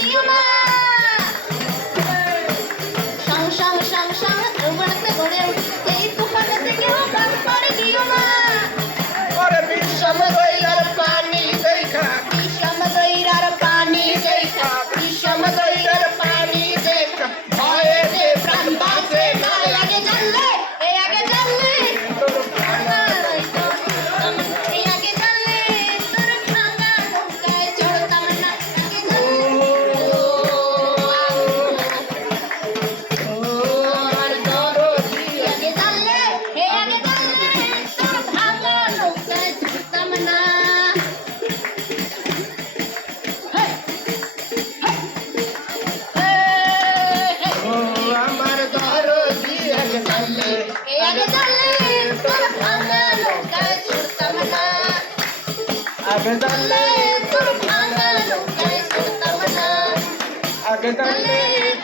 দিও না song song song song উড়তে গড়ে এই তুফানেতে কেউ গান পাড়ি দিও না ওরে বিষম দইরার পানি দেখা বিষম দইরার পানি দেখা বিষম দইরার পানি দেখা ভয়ে যে প্রাণ বাঁচে না আগে জানলে এই আগে জানলে এই আগে জানলে তোর ভাঙা নৌকায় চড়তাম না আগে জানলে এই আগে জানলে তোর ভাঙা নৌকায় চড়তাম না ও আমার দরদি আগে জানলে এই আগে জানলে তোর ভাঙা নৌকায় চড়তাম না আগে জানলে তোর ভাঙা নৌকায় চড়তাম না আগে জানলে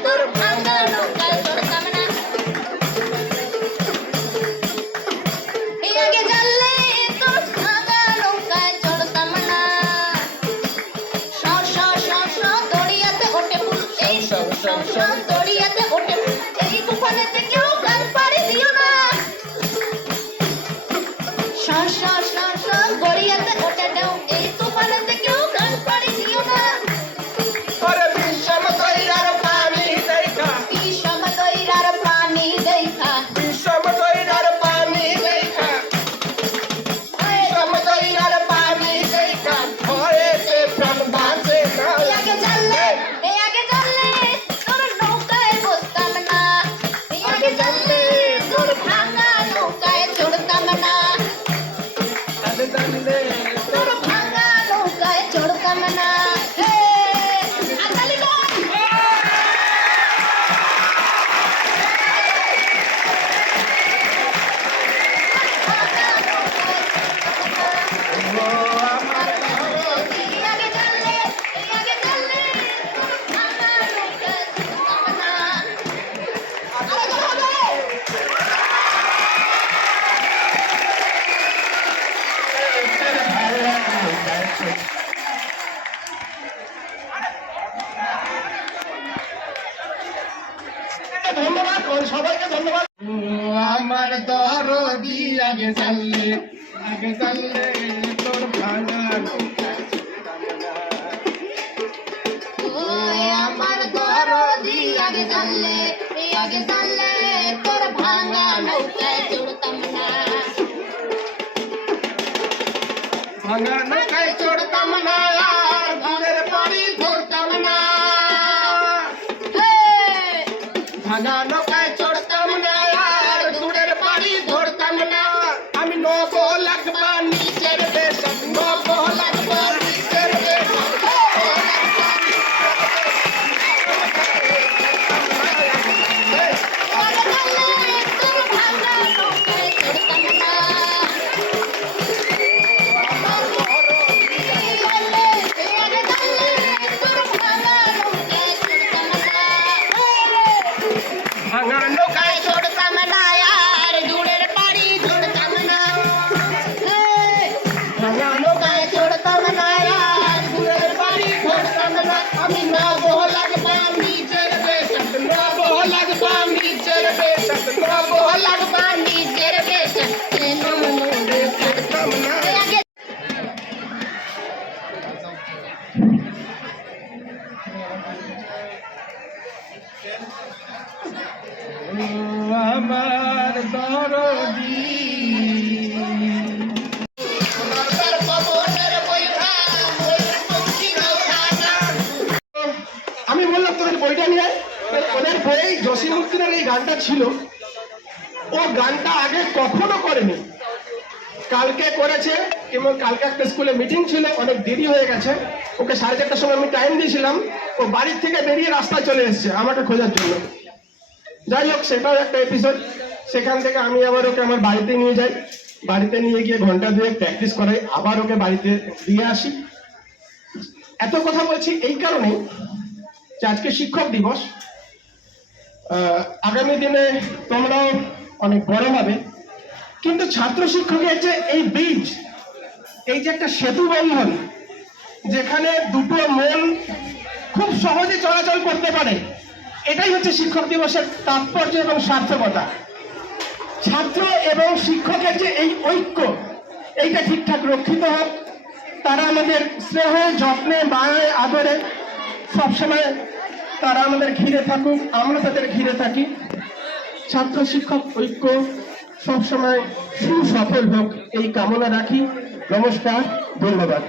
তোর ভাঙা নৌকায় চড়তাম না এই আগে জানলে তোর ভাঙা নৌকায় চড়তাম না শ শ শ শ দড়িয়াতে ওঠে ফুল এই শ শ শ দড়িয়াতে ওঠে ফুল এই তুফানেতে কেউ গান পাড়ি দিও না শ শ শ শ দড়িয়াতে ওঠে ঢেউ এই তুফানেতে কেউ গান পাড়ি দিও না ওরে বিষম দইরার পানি দেখা বিষম দইরার পানি দেখা বিষম দইরার পানি দেখা বিষম দইরার পানি দেখা ভয়ে যে প্রাণ বাঁচে না এই আগে জানলে এই আগে জানলে তোর নৌকায় বসতাম না এই আগে জানলে তোর ভাঙা নৌকায় চড়তাম না আগে জানলে তোর ভাঙা নৌকায় চড়তাম না আগালি বল এই আগে জানলে তোর ভাঙা নৌকায় চড়তাম না আরে হবে ধন্যবাদ সবাইকে ধন্যবাদ আমার দরদি আগে জানলে তোর ভাঙা ওই আমার দরদি আগে জানলে এই আগে জানলে তোর ভাঙা নৌকায় চড়তাম না ভাঙা নৌকায় চড়তাম না আর ঘরের বাড়ি ধরতাম না ভাঙা নৌকায় চড়তাম না আর দূরের বাড়ি ধরতাম না আমি 9 লাখ বা নিচের দেশ 9 লাখ বা নিচের দেশ আগে জানলে তোর ভাঙা নৌকায় চড়তাম না এই আগে জানলে তোর ভাঙা নৌকায় চড়তাম না ভাঙা নৌকায় চড়তাম না আর দূরের বাড়ি ধরতাম না ভাঙা নৌকায় চড়তাম না আর দূরের বাড়ি ধরতাম না আমি 9 লাখ বা নিচের দেশ 9 লাখ বা নিচের দেশ 9 লাখ বা নিচের দেশ ধরতাম না এই আগে আমার দরদি আমি বললাম তোদের বইটা নিয়ে ওদের বই জসিমউদ্দিনের এই গানটা ছিল ও গানটা আগে কখনো করেনি কালকে করেছে এবং কালকে একটা স্কুলে মিটিং ছিল অনেক দেরি হয়ে গেছে ওকে 4:30টার সময় আমি টাইম দিয়েছিলাম ও বাড়ির থেকে বেরিয়ে রাস্তায় চলে এসেছে আমাকে খোঁজার জন্য যাই হোক সেটাও একটা এপিসোড সেখান থেকে আমি আবার ওকে আমার বাড়িতে নিয়ে যাই বাড়িতে নিয়ে গিয়ে ঘন্টা 2 প্র্যাকটিস করাই আবার ওকে বাড়িতে দিয়ে আসি এত কথা বলছি এই কারণে যে আজকে শিক্ষক দিবস আগামী দিনে তোমরাও অনেক বড় হবে কিন্তু ছাত্র শিক্ষকের যে এই ব্রিজ এই যে একটা সেতু বন্ধন যেখানে দুটো মন খুব সহজে চলাচল করতে পারে। এটাই হচ্ছে শিক্ষক দিবসের তাৎপর্য এবং সার্থকতা। ছাত্র এবং শিক্ষকের যে এই ঐক্য, এইটা ঠিকঠাক রক্ষিত হোক। তারা আমাদের স্নেহ যত্নে মায়ে আদরে সবসময় তারা আমাদের ঘিরে থাকুক, আমরা তাদের ঘিরে থাকি। ছাত্র শিক্ষক ঐক্য সবসময় সুসফল হোক এই কামনা রাখি। নমস্কার, ধন্যবাদ।